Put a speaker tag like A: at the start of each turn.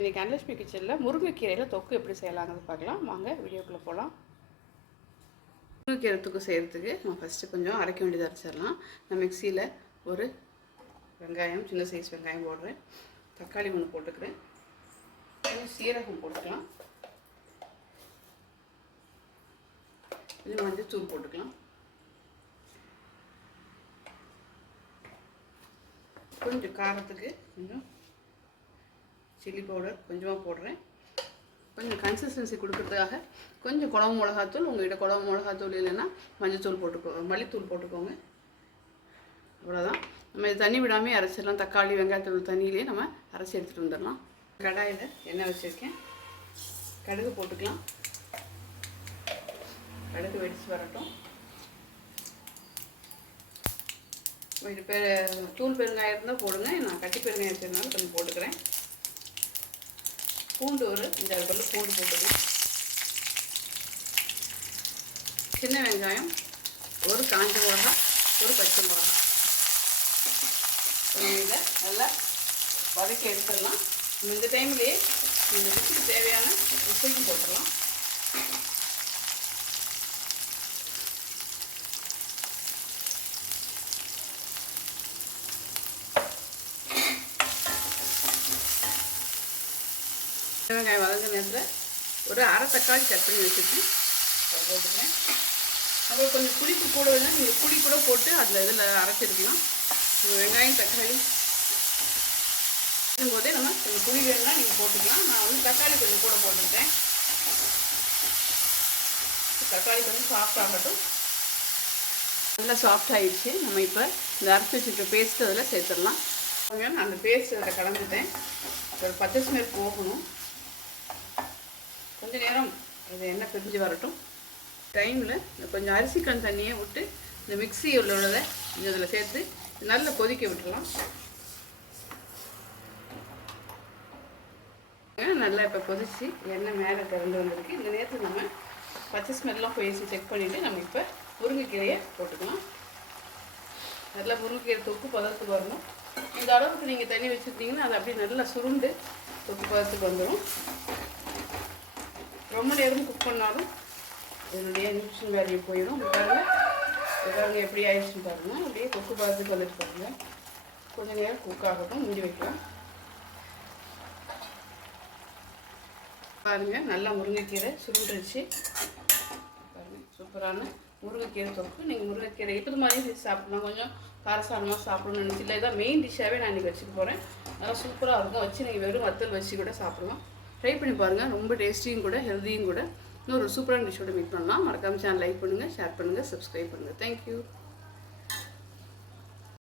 A: இன்றைக்கி அனலட்சுமி கிச்சனில் முருங்கைக்கீரையில் தொக்கு எப்படி செய்யலாங்கிறது பார்க்கலாம். வாங்க வீடியோக்குள்ளே போகலாம் முருங்கைக்கீரை தொக்கு செய்கிறதுக்கு நம்ம ஃபஸ்ட்டு கொஞ்சம் அரைக்க வேண்டியதாக அரைச்சிடலாம் நான் மிக்சியில் ஒரு வெங்காயம் சின்ன சைஸ் வெங்காயம் போடுறேன். தக்காளி ஒன்று போட்டுக்கிறேன். சீரகம் போட்டுக்கலாம். இது மஞ்சள் தூள் போட்டுக்கலாம். கொஞ்சம் காரத்துக்கு கொஞ்சம் சில்லி பவுடர் கொஞ்சமாக போடுறேன். கொஞ்சம் கன்சிஸ்டன்சி கொடுக்கறதுக்காக கொஞ்சம் குழம்பு மிளகாத்தூள் உங்கள்கிட்ட குழம்பு மிளகாத்தூள் இல்லைன்னா மஞ்சத்தூள் போட்டுக்கோ மல்லித்தூள் போட்டுக்கோங்க. அவ்வளோதான் நம்ம இது தண்ணி விடாமல் அரைச்சிடலாம். தக்காளி வெங்காயத்தூள் தண்ணியிலே நம்ம அரைச்சி எடுத்துகிட்டு வந்துடலாம். கடாயில் எண்ணெய் வச்சுருக்கேன். கடுகு போட்டுக்கலாம். கடுகு வெடிச்சு வரட்டும். இது பெ தூள் பெருங்காயம் இருந்தால் போடுங்க. நான் கட்டி பெருங்காயம் வச்சுருந்தாலும் கொஞ்சம் போட்டுக்கிறேன். பூண்டு ஒரு இந்த பல்லு பூண்டு போட்டுக்கலாம் சின்ன வெங்காயம் ஒரு காஞ்ச மிளகா ஒரு பச்சை மிளகா இதை நல்லா வதக்கி எடுத்துடலாம். இந்த டைம்லேயே இந்த டிஷ்ஷுக்கு தேவையான உப்பையும் போட்டுடலாம். வெங்காயம் வதங்க நேரத்தில் ஒரு அரை தக்காளி கட் பண்ணி வச்சுருக்கேன். அதை அப்புறம் கொஞ்சம் புளிப்பு கூட வேணால் நீங்கள் புளி கூட போட்டு அதில் இதில் அரைச்சிருக்கலாம். வெங்காயம் தக்காளி போதே நம்ம கொஞ்சம் புளி வேணும்னா நீங்கள் போட்டுக்கலாம். நான் வந்து தக்காளி கொஞ்சம் கூட போட்டுருக்கேன் தக்காளி கொஞ்சம் சாஃப்ட் ஆகட்டும். நல்லா சாஃப்ட் ஆகிடுச்சு நம்ம இப்போ இந்த அரைச்சி வச்சுருக்க பேஸ்ட் அதில் சேர்த்துடலாம். நான் அந்த பேஸ்ட் அதில் கலந்துட்டேன். ஒரு பச்சை ஸ்மெல் போகணும் கொஞ்ச நேரம் இது எண்ணெய் பிரிஞ்சு வரட்டும். டைமில் கொஞ்சம் அரிசி கண் தண்ணியை விட்டு இந்த மிக்சி உள்ளதை கொஞ்சம் இதில் சேர்த்து நல்லா கொதிக்க விட்டுடலாம் நல்லா இப்போ கொதிச்சு எண்ணெய் மேலே திறந்து வந்திருக்கு. இந்த நேரத்தில் நம்ம பச்சை ஸ்மெல்லாம் போய் செக் பண்ணிவிட்டு நம்ம இப்போ முருங்கைக்கீரையை போட்டுக்கலாம். நல்லா முருங்கைக்கீரை தொக்கு பதத்துக்கு வரணும். இந்த அளவுக்கு நீங்கள் தண்ணி வச்சுருந்தீங்கன்னா அது அப்படியே நல்லா சுருண்டு தொக்கு பதத்துக்கு வந்துடும் ரொம்ப நேரம் குக் பண்ணாலும் இதனுடைய நியூட்ரிஷன் வேல்யூ போயிடும். பாருங்கள் பாருங்க. எப்படி ஆயிடுச்சுன்னு பாருங்கள் அப்படியே கொக்கு பார்த்துக்கு வந்துட்டு பாருங்கள் கொஞ்சம் நேரம் குக் ஆகட்டும். மூடி வைக்கலாம். பாருங்கள் நல்லா முருங்கைக்கீரை சுருண்டுருச்சு. பாருங்கள் சூப்பரான முருங்கைக்கீரை தொக்கு. நீங்கள் முருங்கைக்கீரை இது மாதிரி செஞ்சு சாப்பிடலாம். கொஞ்சம் காரசாரமாக சாப்பிடணும்னு நினச்சி இல்லை. இதான் மெயின் டிஷ்ஷாகவே நான் இன்றைக்கி வச்சுக்க போகிறேன் நல்லா சூப்பராக இருக்கும். வச்சு நீங்கள் வெறும் வத்தல் வச்சு கூட சாப்பிடலாம். ட்ரை பண்ணி பாருங்கள் ரொம்ப டேஸ்டியும் கூட ஹெல்த்தியும் கூட. இன்னொரு சூப்பரான டிஷ்ஷோட மீட் பண்ணலாம். மறக்காமல் சேனல் லைக் பண்ணுங்கள் ஷேர் பண்ணுங்கள் சப்ஸ்கிரைப் பண்ணுங்கள் தேங்க்யூ